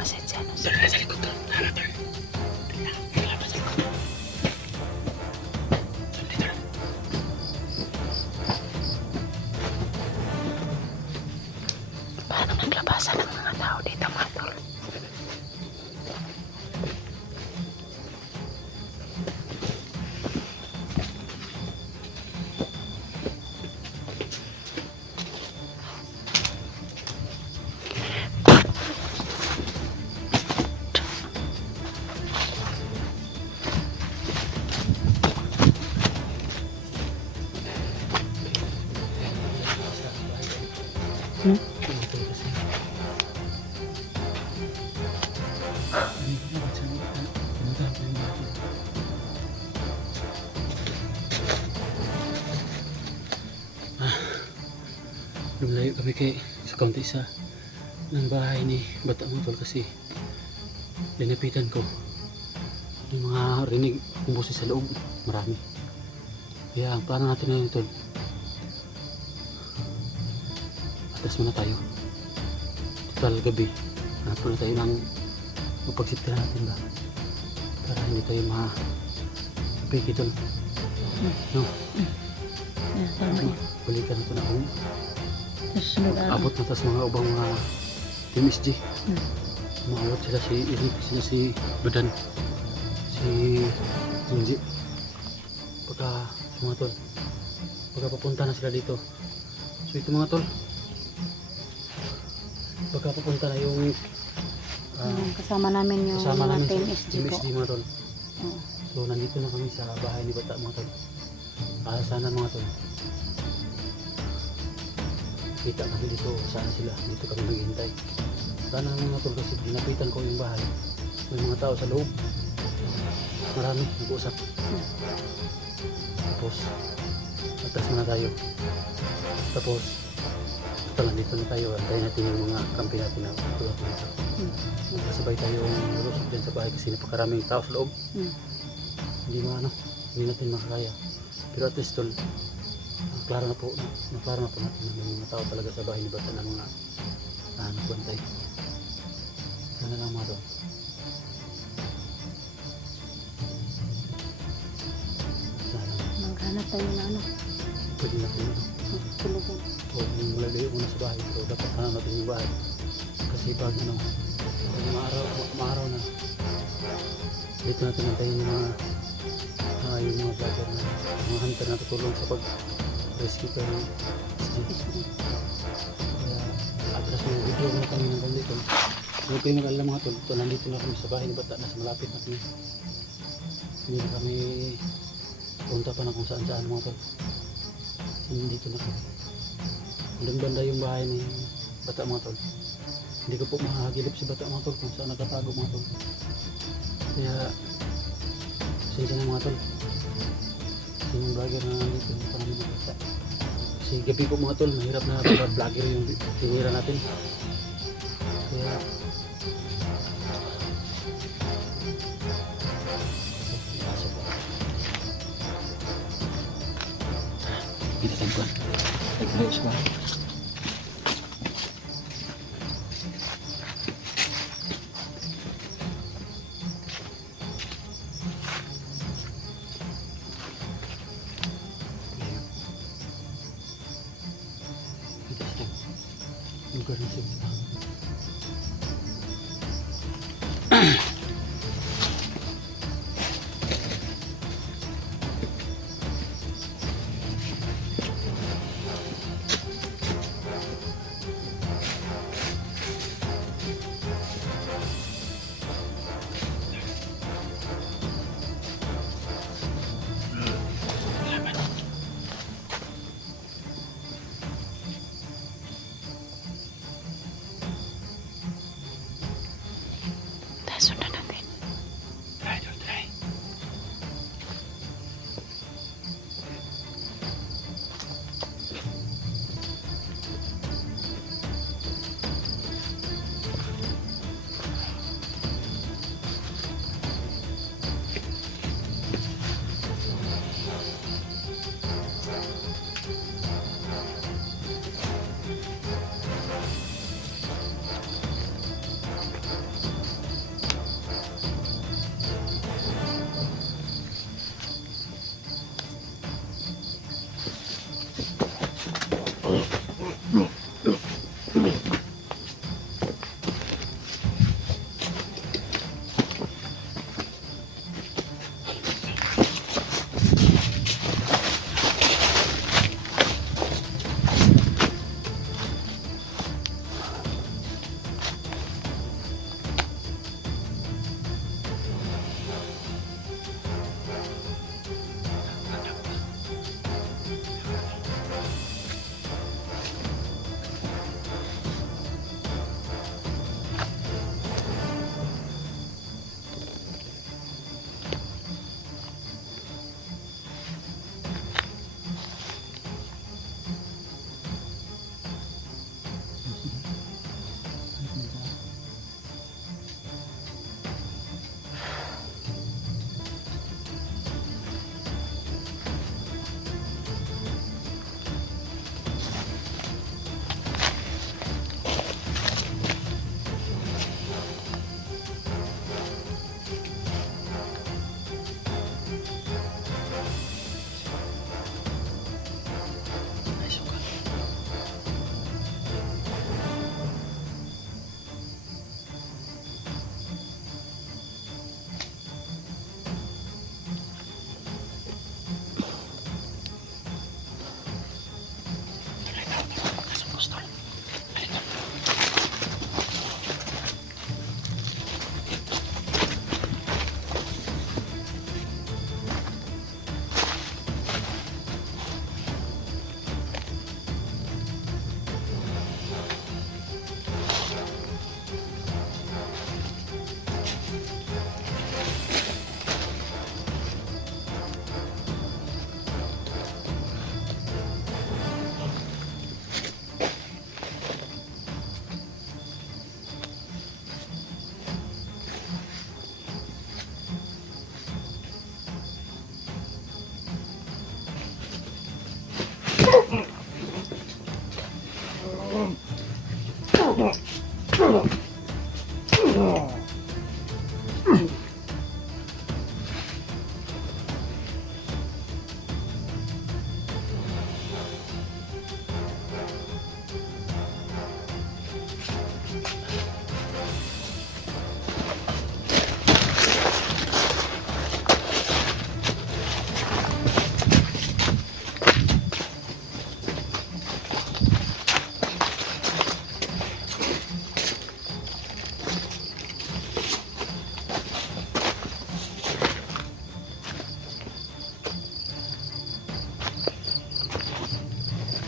Pasensya na. Tol, nasa likod tol. Tara tol. Lalabas sa likod. Sandali tol. Paano naglabasan ng mga tao dito mga tol? Hmm? Lumalayo kami kay sa kaunti isa ng bahay ni Bata mga tol kasi linapitan ko yung mga rinig kung boses sa loob marami. Kaya ang plano natin na tol, atas muna tayo. Total gabi hanap na tayo ng mapagsiptira natin ba para hindi tayo ma-piki tol. No? Tama yan. Balikan ito na kung Susunod abot na tas mga ubang mga Team SG. Hmm. Maawat sila si Eric, sila si Badan, si Munji. Pagka mga tol, pagka papunta na sila dito. So ito mga tol, pagka papunta na yung kasama namin yung kasama mga namin Team sa SG Team po. SG mga tol. Oo. So nandito na kami sa bahay ni Bata mga tol. Sana mga tol kita kami dito, sana sila dito kami maghihintay. Sana mga tol kasi dinapitan ko yung bahay, may mga tao sa loob, marami nag-uusap. Tapos atras na tayo, tapos ito lang dito na tayo, antayin natin yung mga kampi natin na tulad nito. Kasabay tayong lulusok dyan sa bahay kasi napakaraming tao sa loob. Hindi natin makakaya, pero at least tol, klaro na po natin na may mga tao talaga sa bahay ni Bata na mga nagbantay. Sana lang mga tol. Sana Maghanap tayo na pwede natin tulugan. o malalayo muna sa bahay, pero dapat hanap natin yung bahay kasi pag maaraw na dito natin nantayin yung mga vlogger na mga hunter na tutulong sa pag rescue kay SG. Kaya atras yung video na kami ng dito. Huwag kayo mag-alala mga tol, ito nandito na kami sa bahay ni Bata, nasa malapit na kami. Hindi na kami punta pa na kung saan saan mga tol. Dito na kami. Hanggang banda yung bahay ni Bata mga tol. Hindi ko po mahagilip si Bata mga tol kung saan nagtatago mga tol. Kaya pasensya na mga tol. Yung vlogger na nandito hindi pa namin makita. Kasi gabi po mga tol, mahirap na vlogger yung tinira natin. Kaya hindi tayo ba? Nag-close ba? Lugar na siya.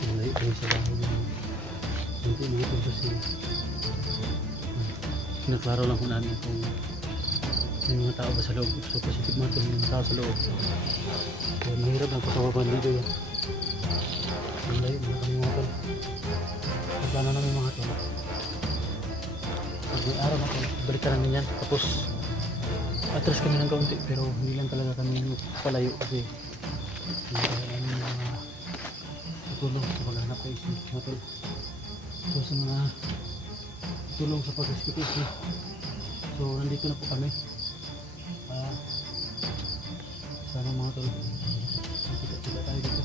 Malayo tayo sa bahay niya. Hindi mga tol kasi pinaklaro lang ko namin kung may mga tao ba sa loob. So positive mga tol, may mga tao sa loob. Kaya mahirap na pagkawaban dito yan. Malayo mga kami mga tol. Plano namin mga tol. Pag may araw mga tol, balik ka namin yan. Tapos atras kami ng kaunti pero hindi lang talaga kami palayo kasi hindi kami mga tulong sa paghanap kay isip mga tol. So sa mga tulong sa pag-rescue case niya. So nandito na po kami. Sana mga tol, nakita tayo dito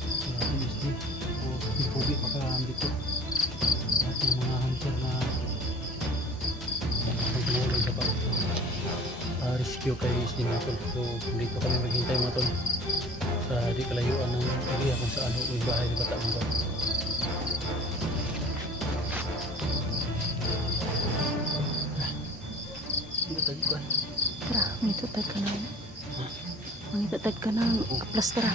sa PSD o yung pugi baka dito at yung mga hunter na pagmulong sa pag-rescue kay isip mga tol. So dito kami maghintay mga tol sa di kalayuan ng area kung saan yung bahay ni Bata mga tol. Hindi tagpuan. Tara, may tutag ka na. May tutag ka ng plastera.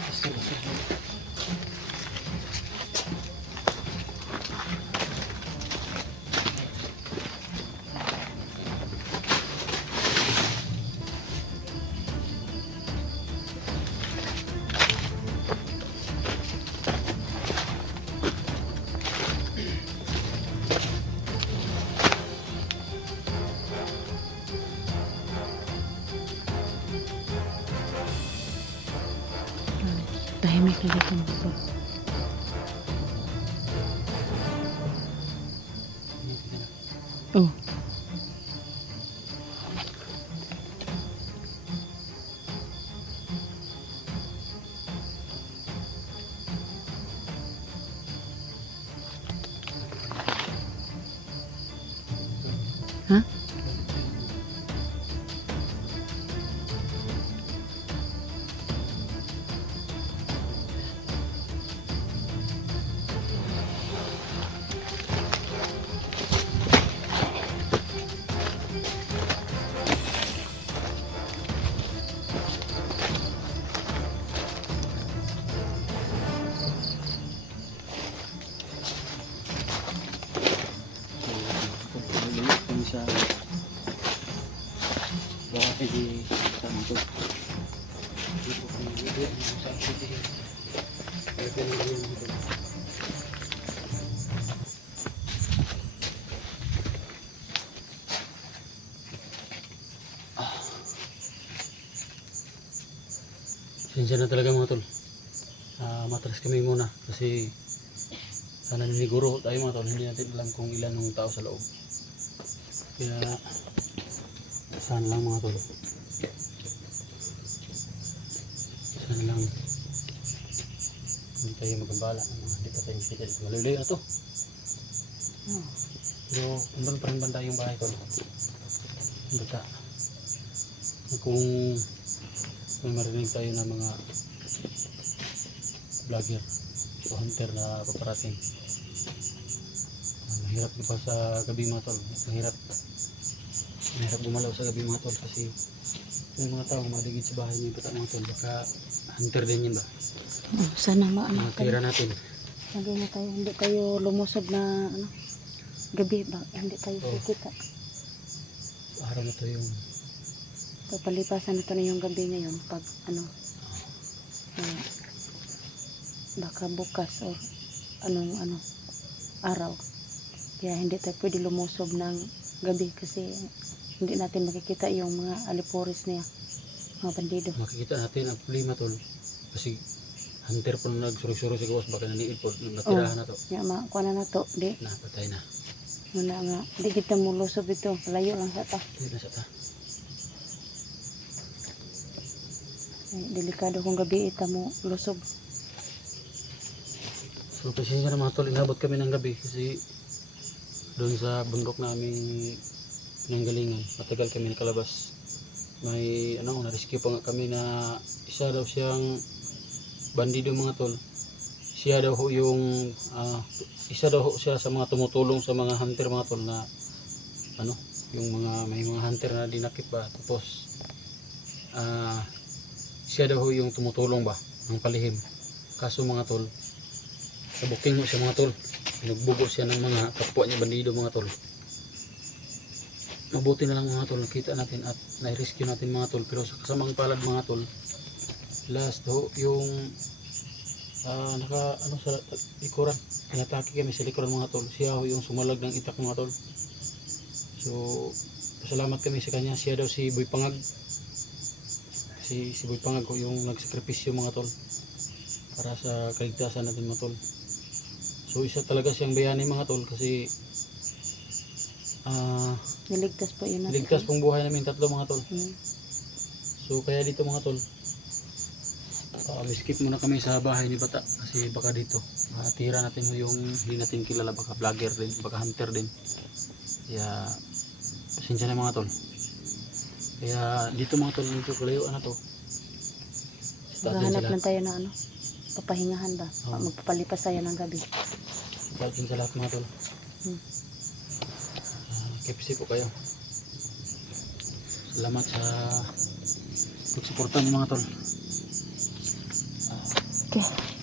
Tahimik na dito mga tol. Oh. Ha? Sa bahay di Santo. Dito kami dito sa city. Kaya pinagawin dito. Sinsya na talaga mga tol. Matras kami muna kasi naniniguro tayo mga tol. Hindi natin alam kung ilan ng tao sa loob. Kaya saan lang mga tol, saan lang hindi tayo magambala ng mga hindi pa tayo nakita dito. Malayo-layo na to pero umbang pa rin banda yung bahay tol. Bata kung may marinig tayo na mga vlogger o hunter na paparating, mahirap di pa sa gabi mga tol. Mahirap gumalaw sa gabi mga tol kasi may mga tao maligid sa bahay ni Bata mga tol. Baka hunter din yun ba? Sana Mga tira natin. Lagi na tayo, hindi tayo lumusob na ano, gabi ba? Hindi tayo kikita. Araw na to yung Palipasan na to na yung gabi ngayon pag ano, baka bukas o anong araw. Kaya hindi tayo pwede lumusob ng gabi kasi hindi natin makikita yung mga aliporis niya, mga bandido. makikita natin ang problema tol kasi hunter po na nagsuro-suro sa gawas baka naniid po natirahan na to. Ya kuha na to, di. Napatay na. Muna nga, di kita mo lusob ito. Layo lang sa ta. Dito na siya ta. Ay, delikado kung gabi ita mo lusob. So pasensya na mga tol, inabot kami ng gabi kasi doon sa bundok namin pinanggalingan, matagal kami nakalabas. May na-rescue pa nga kami na isa daw siyang bandido mga tol. Siya daw ho yung isa daw ho siya sa mga tumutulong sa mga hunter mga tol na yung may mga hunter na dinakip ba, tapos siya daw ho yung tumutulong ba ng palihim. Kaso mga tol, sa booking mo siya mga tol, pinagbugo siya ng mga kapwa niya bandido mga tol. Mabuti na lang mga tol, nakita natin at na-rescue natin mga tol, pero sa kasamang palad mga tol, last ho yung sa likuran, pinatake kami sa likuran mga tol. Siya ho yung sumalag ng itak mga tol. So pasalamat kami sa kanya. Siya daw si Boy Pangag, si Boy Pangag ho yung nagsakripisyo mga tol para sa kaligtasan natin mga tol. So isa talaga siyang bayani mga tol kasi Niligtas po yun natin. ligtas pong buhay namin tatlo mga tol. So kaya dito mga tol, skip muna kami sa bahay ni Bata kasi baka dito tira natin yung hindi natin kilala, baka vlogger din, baka hunter din. Kaya pasensya na mga tol. Kaya dito mga tol, dito kalayuan na to. Maghahanap lang tayo na papahingahan ba? Magpapalipas tayo ng gabi. Dahil sa lahat mga tol. Keep safe po kayo. Salamat sa pagsuporta niyo mga tol. Okay.